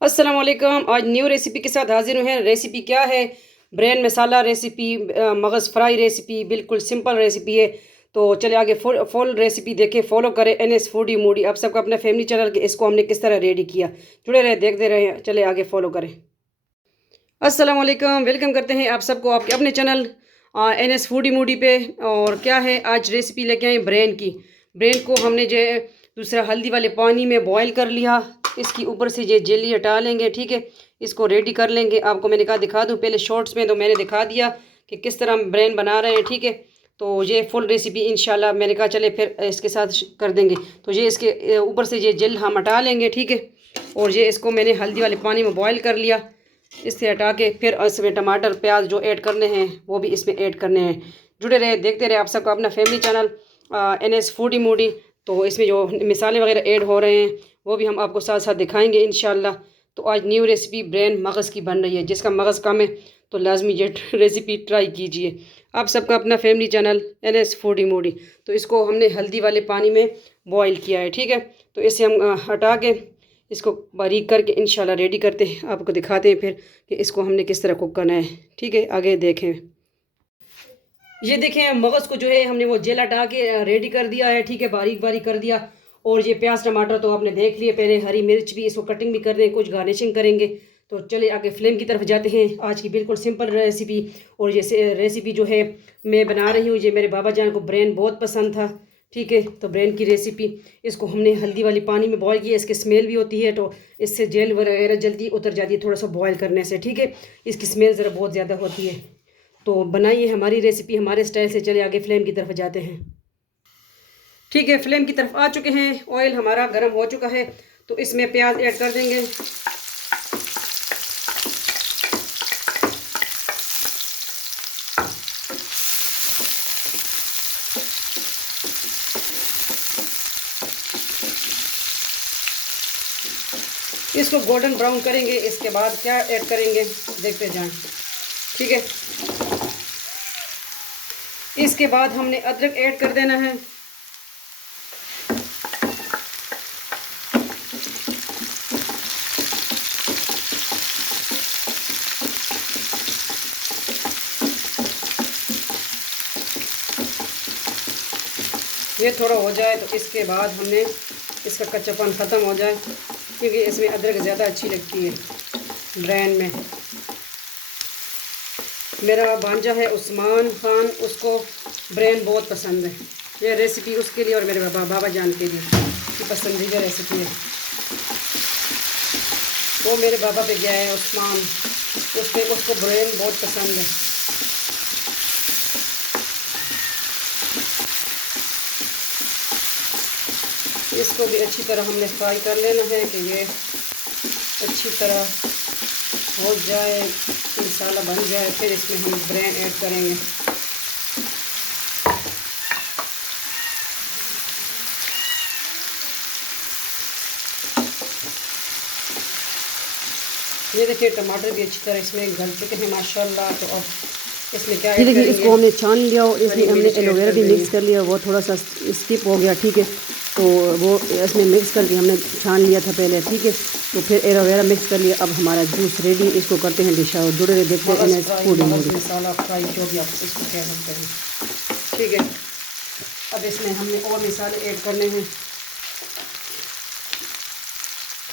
अस्सलाम वालेकुम। आज न्यू रेसिपी के साथ हाजिर हुए हैं। रेसिपी क्या है? ब्रेन मसाला रेसिपी, मगज़ फ्राई रेसिपी, बिल्कुल सिंपल रेसिपी है। तो चले आगे फुल रेसिपी देखें, फॉलो करें NS फूडी मूडी। आप सबका अपना फैमिली चैनल के इसको हमने किस तरह रेडी किया, जुड़े रहे, देखते रहे। चले आगे फॉलो करें। अस्सलाम वालेकुम, वेलकम करते हैं आप सबको आपके अपने चैनल NS फूडी मूडी पे। और क्या है, आज रेसिपी लेके आए ब्रेन की। ब्रेन को हमने जो है दूसरा हल्दी वाले पानी में बॉयल कर लिया। इसकी ऊपर से ये जेली हटा लेंगे, ठीक है। इसको रेडी कर लेंगे। आपको मैंने कहा दिखा दूँ, पहले शॉर्ट्स में तो मैंने दिखा दिया कि किस तरह हम ब्रेन बना रहे हैं, ठीक है। तो ये फुल रेसिपी इंशाल्लाह मैंने कहा चले फिर इसके साथ कर देंगे। तो ये इसके ऊपर से ये जेल हम हटा लेंगे, ठीक है। और ये इसको मैंने हल्दी वाले पानी में बॉयल कर लिया। इससे हटा के फिर इसमें टमाटर प्याज जो ऐड करने हैं वो भी इसमें ऐड करने हैं। जुड़े रहे, देखते रहे। आप सबका अपना family channel NS foodie Moody. तो इसमें जो मिसाले वगैरह ऐड हो रहे हैं वो भी हम आपको साथ साथ दिखाएंगे इंशाल्लाह। तो आज न्यू रेसिपी ब्रेन मगज़ की बन रही है। जिसका मगज़ कम है तो लाजमी ये रेसिपी ट्राई कीजिए। आप सबका अपना family channel NS foodie Moody. तो इसको हमने हल्दी वाले पानी में बॉयल किया है, ठीक है। तो इसे हम हटा के इसको बारीक करके इंशाल्लाह रेडी करते हैं। आपको दिखाते हैं फिर कि इसको हमने किस तरह कुक करना है, ठीक है। आगे देखें। ये देखें, मगज़ को जो है हमने वो जेल हटा के रेडी कर दिया है, ठीक है। बारीक बारीक कर दिया। और ये प्याज टमाटर तो आपने देख लिए, पहले हरी मिर्च भी इसको कटिंग भी कर दें, कुछ गार्निशिंग करेंगे। तो चले आगे फ्लेम की तरफ जाते हैं। आज की बिल्कुल सिंपल रेसिपी। और ये रेसिपी जो है मैं बना रही हूँ, ये मेरे बाबा जान को ब्रेन बहुत पसंद था, ठीक है। तो ब्रेन की रेसिपी, इसको हमने हल्दी वाली पानी में बॉयल किया। इसकी स्मेल भी होती है तो इससे जेल वगैरह जल्दी उतर जाती है थोड़ा सा बॉयल करने से, ठीक है। इसकी स्मेल ज़रा बहुत ज़्यादा होती है। तो बनाइए हमारी रेसिपी हमारे स्टाइल से। चले आगे फ्लेम की तरफ जाते हैं, ठीक है। फ्लेम की तरफ आ चुके हैं, ऑयल हमारा गर्म हो चुका है। तो इसमें प्याज ऐड कर देंगे। इसको गोल्डन ब्राउन करेंगे। इसके बाद क्या ऐड करेंगे देखते जाएं, ठीक है। इसके बाद हमने अदरक ऐड कर देना है। ये थोड़ा हो जाए तो इसके बाद हमने इसका कच्चापन ख़त्म हो जाए, क्योंकि इसमें अदरक ज़्यादा अच्छी लगती है ब्रेन में। मेरा भांजा है उस्मान खान, उसको ब्रेन बहुत पसंद है। ये रेसिपी उसके लिए और मेरे बाबा जान के लिए की पसंदीदा रेसिपी है। वो मेरे बाबा पे गया है उस्मान, उसको ब्रेन बहुत पसंद है। इसको भी अच्छी तरह हमने फ्राई कर लेना है कि ये अच्छी तरह हो जाए, मसाला बन जाए। फिर इसमें हम ब्रेन ऐड करेंगे। ये देखिए टमाटर भी अच्छी तरह इसमें गल चुके हैं माशाल्लाह। तो अब इसमें क्या ऐड करेंगे, इसको हमने छान लिया और इसमें हमने एलोवेरा भी मिक्स कर लिया। वो थोड़ा सा स्किप हो गया, ठीक है। तो वो इसमें मिक्स करके हमने छान लिया था पहले, ठीक है। तो फिर एलोवेरा मिक्स कर लिया। अब हमारा जूस रेडी। इसको करते हैं डिश आउट। जुड़े रहे, देखते हैं NS फूडी मूडी। मसाला फ्राई जो भी आप इसको कह सकते हैं, ठीक है। अब इसमें हमने और मसाले ऐड करने हैं।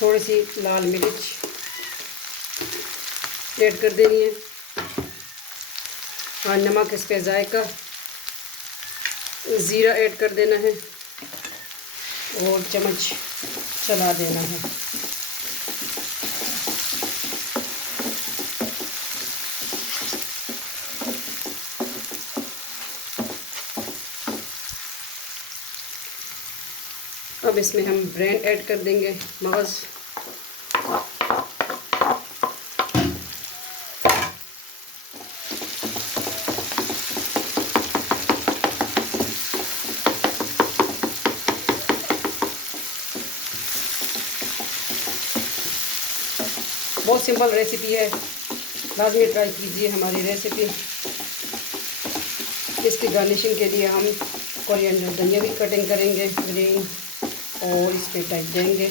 थोड़ी सी लाल मिर्च ऐड कर देनी है। हाँ, नमक इस पे जायका, ज़ीरा ऐड कर देना है और चम्मच चला देना है। अब इसमें हम ब्रेन ऐड कर देंगे, मगज़। बहुत सिंपल रेसिपी है, लाजमी ट्राई कीजिए हमारी रेसिपी। इसकी गार्निशिंग के लिए हम कोरिएंडर धनिया भी कटिंग करेंगे ग्रीन, और इस पे टाइप देंगे।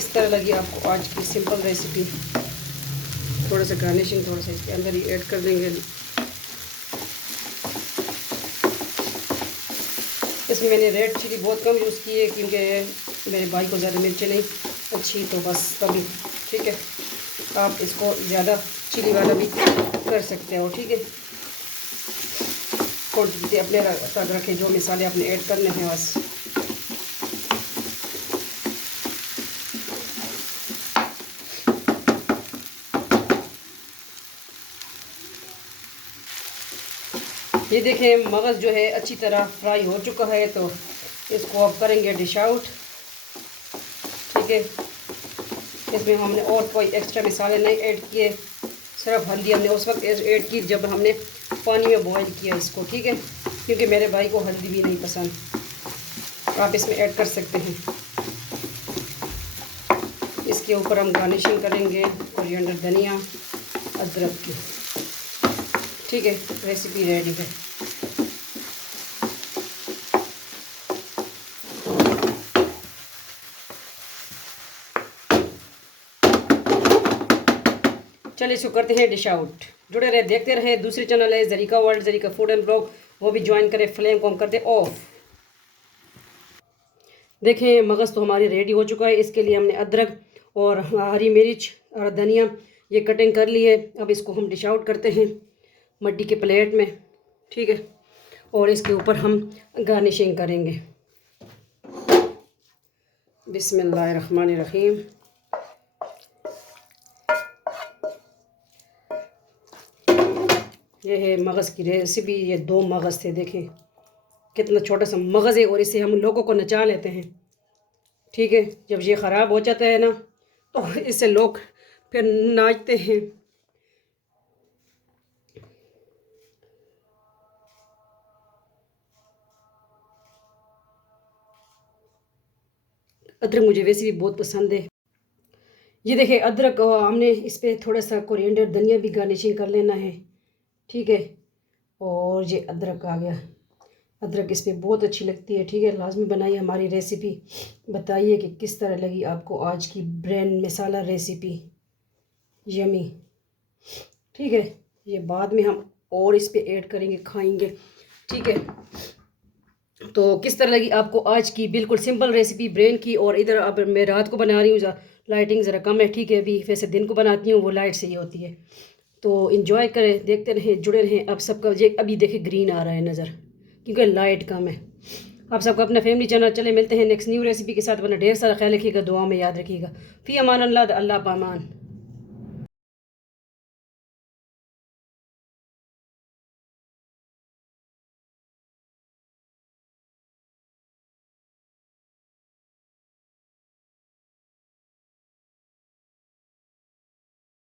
किस तरह लगी आपको आज की सिंपल रेसिपी। थोड़ा सा गार्निशिंग थोड़ा सा इसके अंदर ही ऐड कर देंगे। इसमें मैंने रेड चिली बहुत कम यूज़ की है क्योंकि मेरे भाई को ज़्यादा मिर्चें नहीं अच्छी, तो बस तभी। ठीक है, आप इसको ज़्यादा चिली वाला भी कर सकते हो। ठीक है, क्वांटिटी अपने तक रखें, जो मसाले आपने ऐड करने हैं बस। ये देखें मगज़ जो है अच्छी तरह फ्राई हो चुका है, तो इसको अब करेंगे डिश आउट। ठीक है, इसमें हमने और कोई एक्स्ट्रा मसाले नहीं ऐड किए, सिर्फ हल्दी हमने उस वक्त ऐड की जब हमने पानी में बॉईल किया इसको। ठीक है, क्योंकि मेरे भाई को हल्दी भी नहीं पसंद, आप इसमें ऐड कर सकते हैं। इसके ऊपर हम गार्निशिंग करेंगे कोरिएंडर, धनिया, अदरक की। ठीक है, रेसिपी रेडी है। चलिए इसको करते हैं डिश आउट। जुड़े रहे, देखते रहे। दूसरी चैनल है Zarika world, Zarika food and blog, वो भी ज्वाइन करें। फ्लेम को हम करते ऑफ। देखें मगज़ तो हमारी रेडी हो चुका है। इसके लिए हमने अदरक और हरी मिर्च और धनिया ये कटिंग कर ली है। अब इसको हम डिश आउट करते हैं मिट्टी के प्लेट में। ठीक है, और इसके ऊपर हम गार्निशिंग करेंगे। बिस्मिल्लाहिर्रहमानिर्रहीम। ये है मगज़ की रेसिपी। ये 2 मगज़ थे, देखें कितना छोटा सा मगज़ है और इसे हम लोगों को नचा लेते हैं। ठीक है, जब ये ख़राब हो जाता है ना तो इससे लोग फिर नाचते हैं। अदरक मुझे वैसे भी बहुत पसंद है। ये देखिए अदरक हमने इस पर थोड़ा सा कोरिएंडर, धनिया भी गार्निशिंग कर लेना है। ठीक है, और ये अदरक आ गया। अदरक इस पर बहुत अच्छी लगती है। ठीक है, लाजमी बनाइए हमारी रेसिपी। बताइए कि किस तरह लगी आपको आज की ब्रेन मसाला रेसिपी, यमी। ठीक है, ये बाद में हम और इस पर ऐड करेंगे, खाएंगे। ठीक है, तो किस तरह लगी आपको आज की बिल्कुल सिंपल रेसिपी ब्रेन की। और इधर अब मैं रात को बना रही हूँ, लाइटिंग ज़रा कम है। ठीक है, अभी वैसे दिन को बनाती हूँ, वो लाइट से ही होती है। तो इन्जॉय करें, देखते रहें, जुड़े रहें। अब सबका ये अभी देखें ग्रीन आ रहा है नज़र, क्योंकि लाइट कम है। आप सबको अपना फैमिली चैनल। चले मिलते हैं नेक्स्ट न्यू रेसिपी के साथ। वरना ढेर सारा ख्याल रखिएगा, दुआ में याद रखिएगा। फ़ी अमान अल्लाह, अल्लाह पामान।